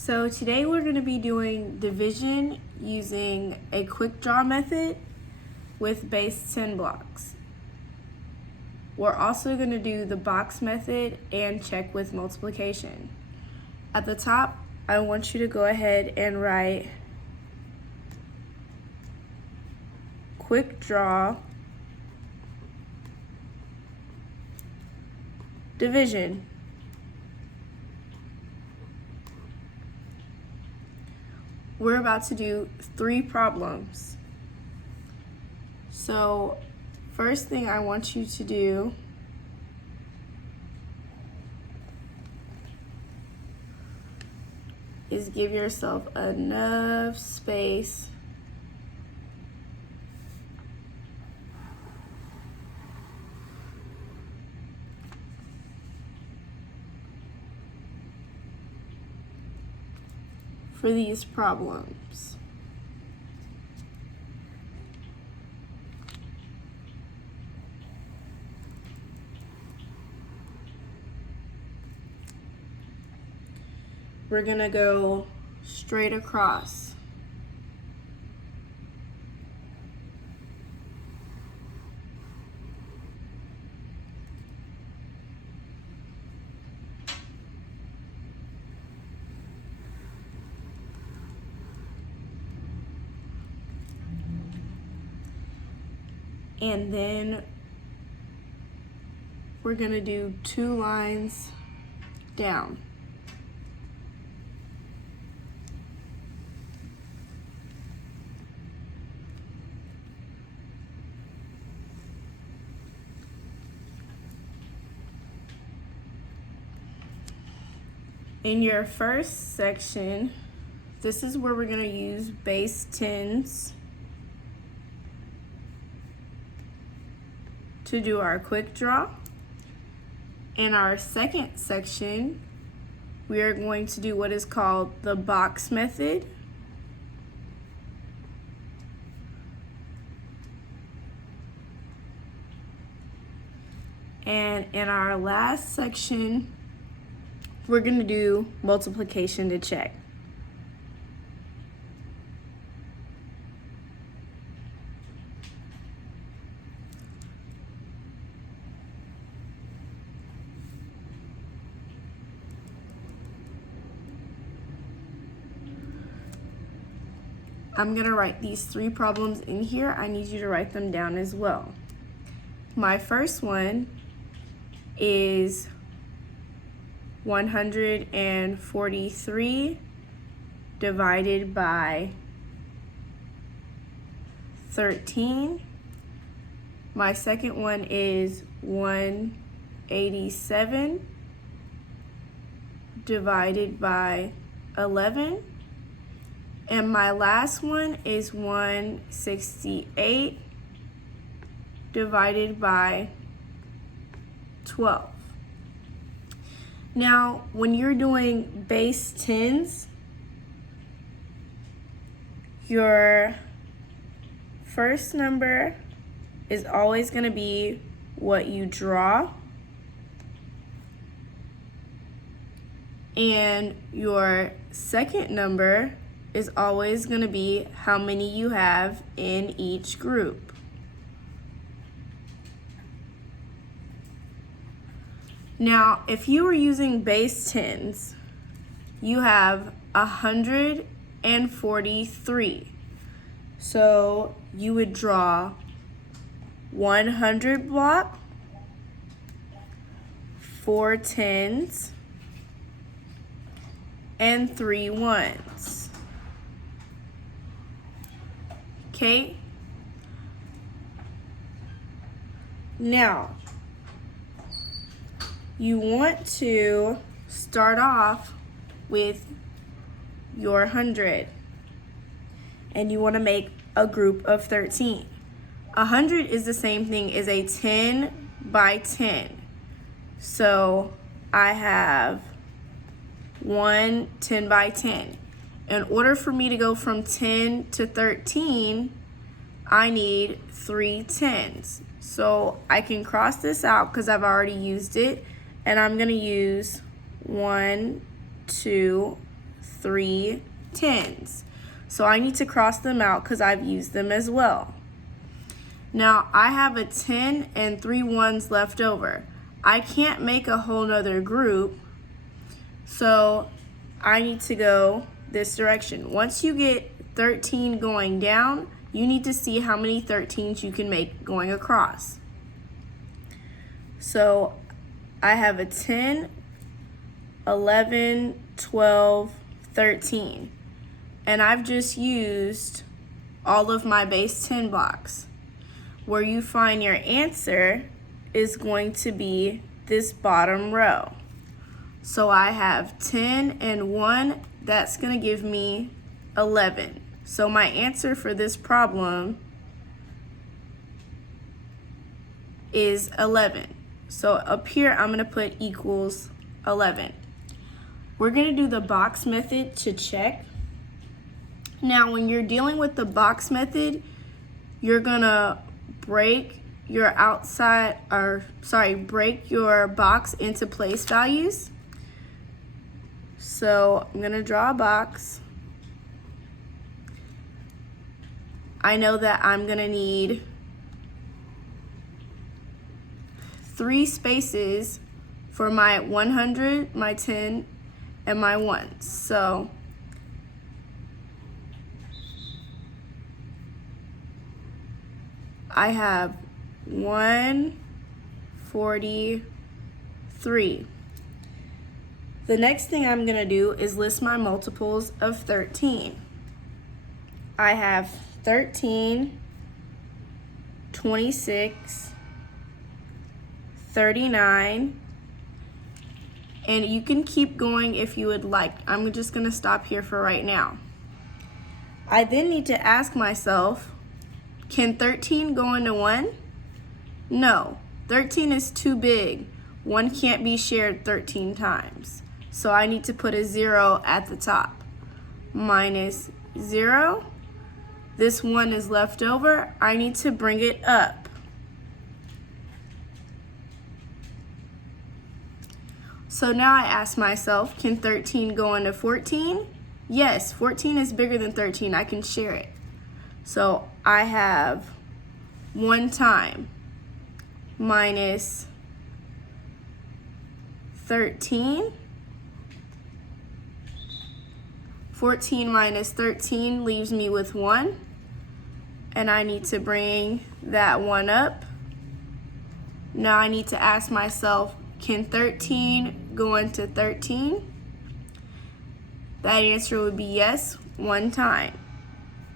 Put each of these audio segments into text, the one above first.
So today we're going to be doing division using a quick draw method with base 10 blocks. We're also going to do the box method and check with multiplication. At the top, I want you to go ahead and write quick draw division. We're about to do 3 problems. So first thing I want you to do is give yourself enough space for these problems. We're gonna go straight across. And then we're gonna do 2 lines down. In your first section, this is where we're gonna use base 10s to do our quick draw. In our second section, we are going to do what is called the box method. And in our last section, we're going to do multiplication to check. I'm going to write these 3 problems in here. I need you to write them down as well. My first one is 143 divided by 13. My second one is 187 divided by 11. And my last one is 168 divided by 12. Now, when you're doing base 10s, your first number is always going to be what you draw, and your second number is always going to be how many you have in each group. Now, if you were using base 10s, you have 143. So you would draw 100 block, 4 10s, and 3 1s. Okay? Now, you want to start off with your 100, and you want to make a group of 13. 100 is the same thing as a 10 by 10. So I have 1 10 by 10. In order for me to go from 10 to 13, I need 3 10s. So I can cross this out because I've already used it, and I'm going to use 1, 2, 3 10s. So I need to cross them out because I've used them as well. Now I have a 10 and 3 1s left over. I can't make a whole nother group, so I need to go this direction. Once you get 13 going down, you need to see how many 13s you can make going across. So I have a 10, 11, 12, 13. And I've just used all of my base 10 blocks. Where you find your answer is going to be this bottom row. So I have 10 and 1, that's going to give me 11. So my answer for this problem is 11. So up here I'm going to put equals 11. We're going to do the box method to check. Now when you're dealing with the box method, you're going to break your break your box into place values. So I'm going to draw a box. I know that I'm going to need 3 spaces for my 100, my 10, and my 1. So I have 143. The next thing I'm going to do is list my multiples of 13. I have 13, 26, 39, and you can keep going if you would like. I'm just going to stop here for right now. I then need to ask myself, can 13 go into 1? No, 13 is too big. 1 can't be shared 13 times. So I need to put a 0 at the top. Minus 0. This 1 is left over. I need to bring it up. So now I ask myself, can 13 go into 14? Yes, 14 is bigger than 13. I can share it. So I have 1 time minus 13. 14 minus 13 leaves me with 1. And I need to bring that 1 up. Now I need to ask myself, can 13 go into 13? That answer would be yes, 1 time.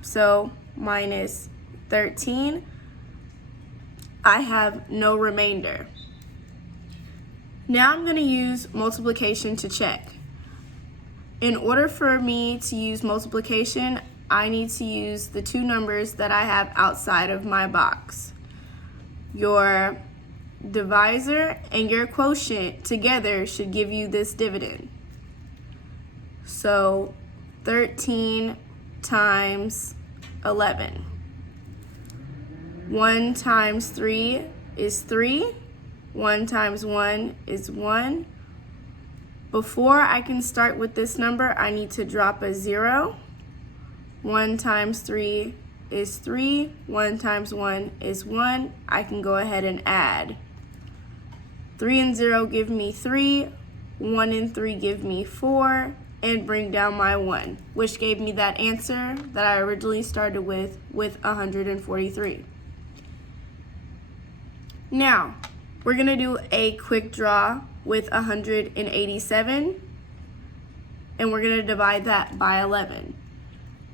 So minus 13, I have no remainder. Now I'm going to use multiplication to check. In order for me to use multiplication, I need to use the 2 numbers that I have outside of my box. Your divisor and your quotient together should give you this dividend. So 13 times 11. 1 times 3 is 3. 1 times 1 is 1. Before I can start with this number, I need to drop a 0. 1 times 3 is 3. 1 times 1 is 1. I can go ahead and add. 3 and 0 give me 3. 1 and 3 give me 4. And bring down my 1, which gave me that answer that I originally started with 143. Now, we're going to do a quick draw with 187, and we're going to divide that by 11.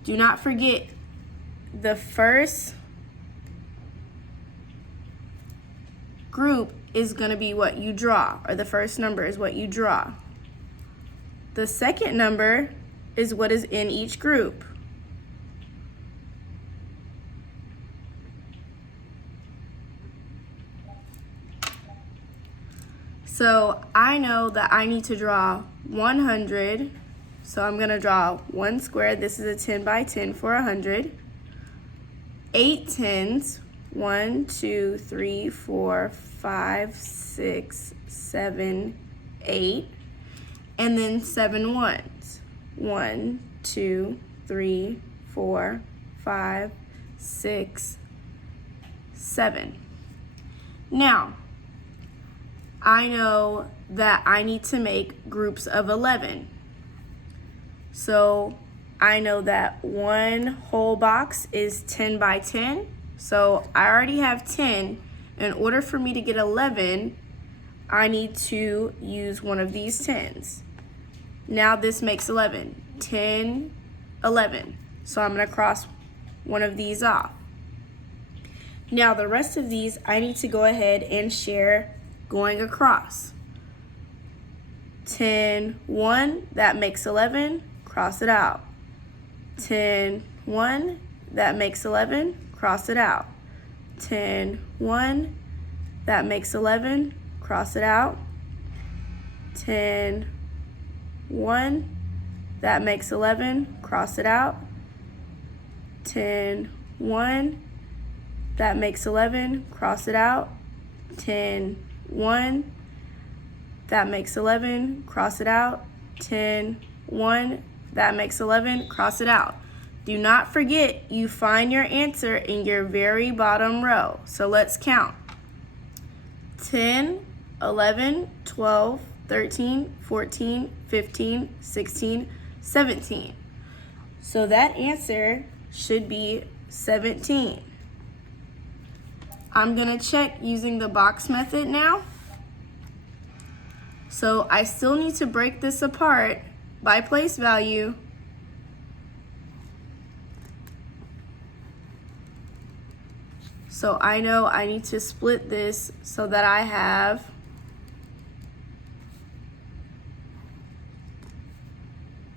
Do not forget, the first group is going to be what you draw, or the first number is what you draw. The second number is what is in each group. So I know that I need to draw 100. So I'm going to draw 1 square. This is a 10 by 10 for 100. 8 tens. 1, 2, 3, 4, 5, 6, 7, 8. And then 7 ones. 1, 2, 3, 4, 5, 6, 7. Now, I know that I need to make groups of 11. So I know that one whole box is 10 by 10. So I already have 10. In order for me to get 11, I need to use one of these 10s. Now this makes 11. 10, 11. So I'm going to cross one of these off. Now the rest of these I need to go ahead and share going across. 10, 1, that makes 11, cross it out. 10, 1, that makes 11, cross it out. 10, 1, that makes 11, cross it out. 10, 1, that makes 11, cross it out. 10, 1, that makes 11, cross it out. 10, 1, that makes 11, cross it out. 10, 1, that makes 11, cross it out. Do not forget you find your answer in your very bottom row. So let's count. 10, 11, 12, 13, 14, 15, 16, 17. So that answer should be 17. I'm going to check using the box method now. So I still need to break this apart by place value. So I know I need to split this so that I have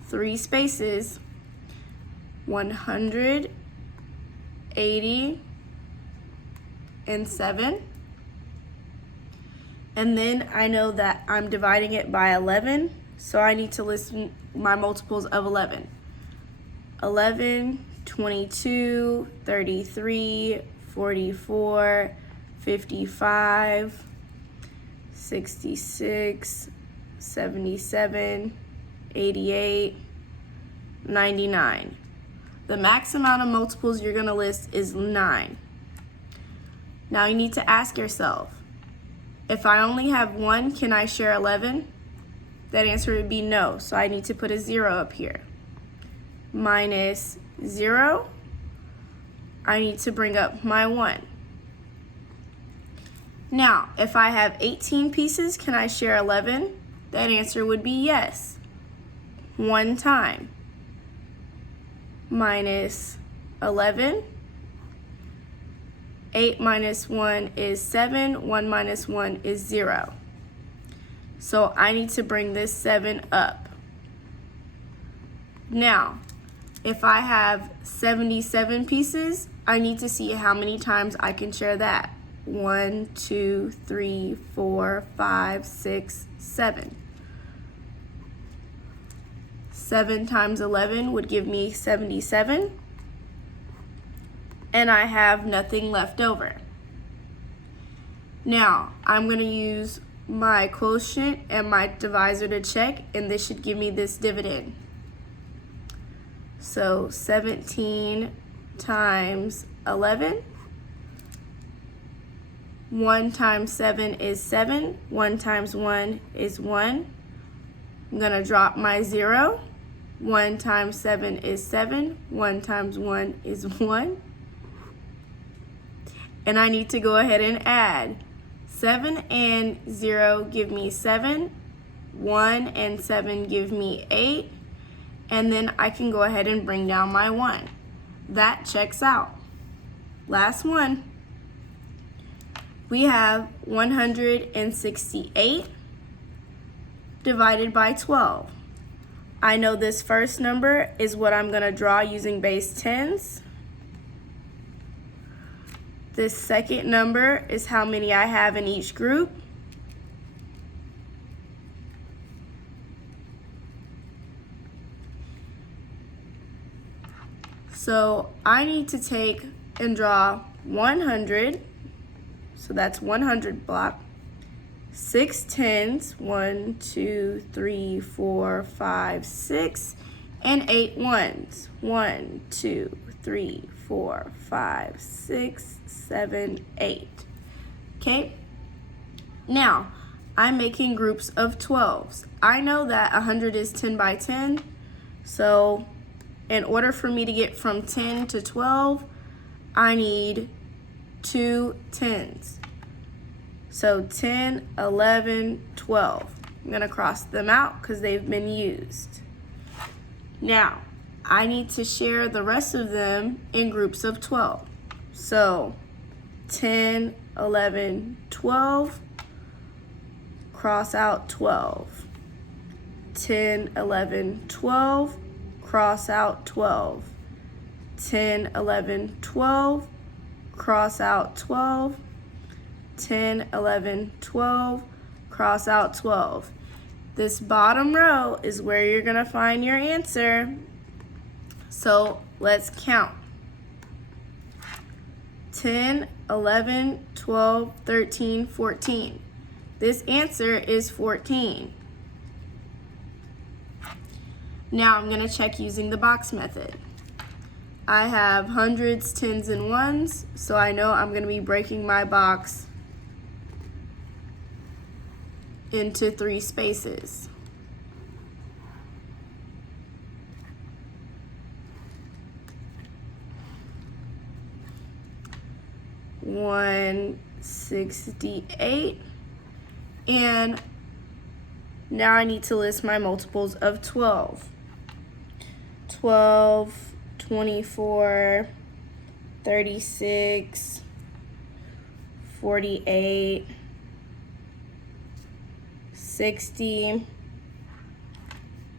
3 spaces, 180 and 7. And then I know that I'm dividing it by 11, so I need to list my multiples of 11. 11, 22, 33, 44, 55, 66, 77, 88, 99. The max amount of multiples you're going to list is 9. Now you need to ask yourself, if I only have 1, can I share 11? That answer would be no, so I need to put a 0 up here. Minus 0, I need to bring up my 1. Now, if I have 18 pieces, can I share 11? That answer would be yes. 1 time. Minus 11. 8 minus 1 is 7. 1 minus 1 is 0. So I need to bring this 7 up. Now, if I have 77 pieces, I need to see how many times I can share that. 1, 2, 3, 4, 5, 6, 7. 7 times 11 would give me 77. And I have nothing left over. Now, I'm going to use my quotient and my divisor to check, and this should give me this dividend. So 17 times 11. 1 times 7 is 7. 1 times 1 is 1. I'm going to drop my 0. 1 times 7 is 7. 1 times 1 is 1. And I need to go ahead and add. 7 and 0 give me 7. 1 and 7 give me 8. And then I can go ahead and bring down my 1. That checks out. Last one. We have 168 divided by 12. I know this first number is what I'm going to draw using base 10s. This second number is how many I have in each group. So I need to take and draw 100. So that's 100 block. 6 10s, 1, 2, 3, 4, 5, 6. and 8 ones. 1, 2, 3, 4, 5, 6, 7, 8. Okay? Now, I'm making groups of 12s. I know that 100 is 10 by 10, so in order for me to get from 10 to 12, I need 2 10s. So 10, 11, 12. I'm going to cross them out because they've been used. Now, I need to share the rest of them in groups of 12. So 10, 11, 12, cross out 12. 10, 11, 12, cross out 12. 10, 11, 12, cross out 12. 10, 11, 12, cross out 12. This bottom row is where you're going to find your answer. So let's count. 10, 11, 12, 13, 14. This answer is 14. Now I'm going to check using the box method. I have hundreds, tens, and ones, so I know I'm going to be breaking my box into 3 spaces. $168, and now I need to list my multiples of 12. 12, 24, 36, 48, 60,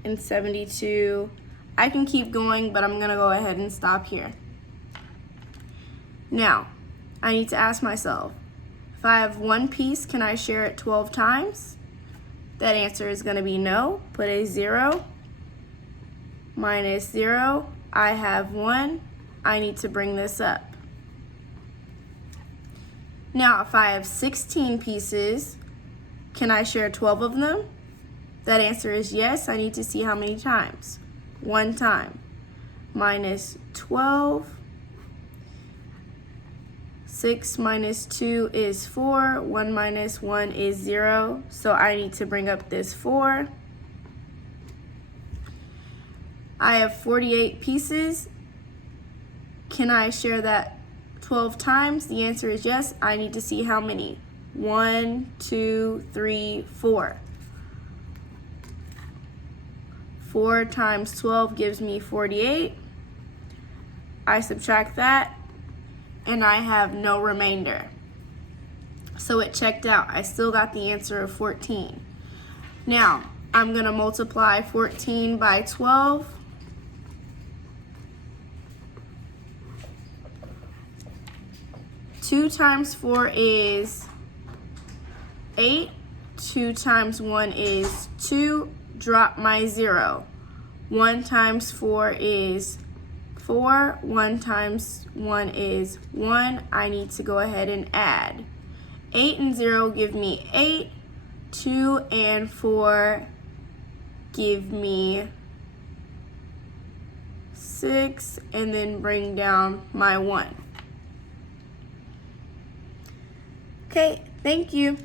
and 72. I can keep going, but I'm going to go ahead and stop here. Now, I need to ask myself, if I have one piece, can I share it 12 times? That answer is going to be no. Put a 0. Minus 0. I have 1. I need to bring this up. Now, if I have 16 pieces, can I share 12 of them? That answer is yes. I need to see how many times. 1 time. Minus 12. 6 minus 2 is 4. 1 minus 1 is 0. So I need to bring up this 4. I have 48 pieces. Can I share that 12 times? The answer is yes. I need to see how many. 1, 2, 3, 4. 4 times 12 gives me 48. I subtract that, and I have no remainder. So it checked out. I still got the answer of 14. Now, I'm going to multiply 14 by 12. Two times 4 is 8. 2 times 1 is 2. Drop my 0. 1 times 4 is 4. 1 times 1 is 1. I need to go ahead and add. 8 and 0 give me 8. 2 and 4 give me 6. And then bring down my 1. Okay, thank you.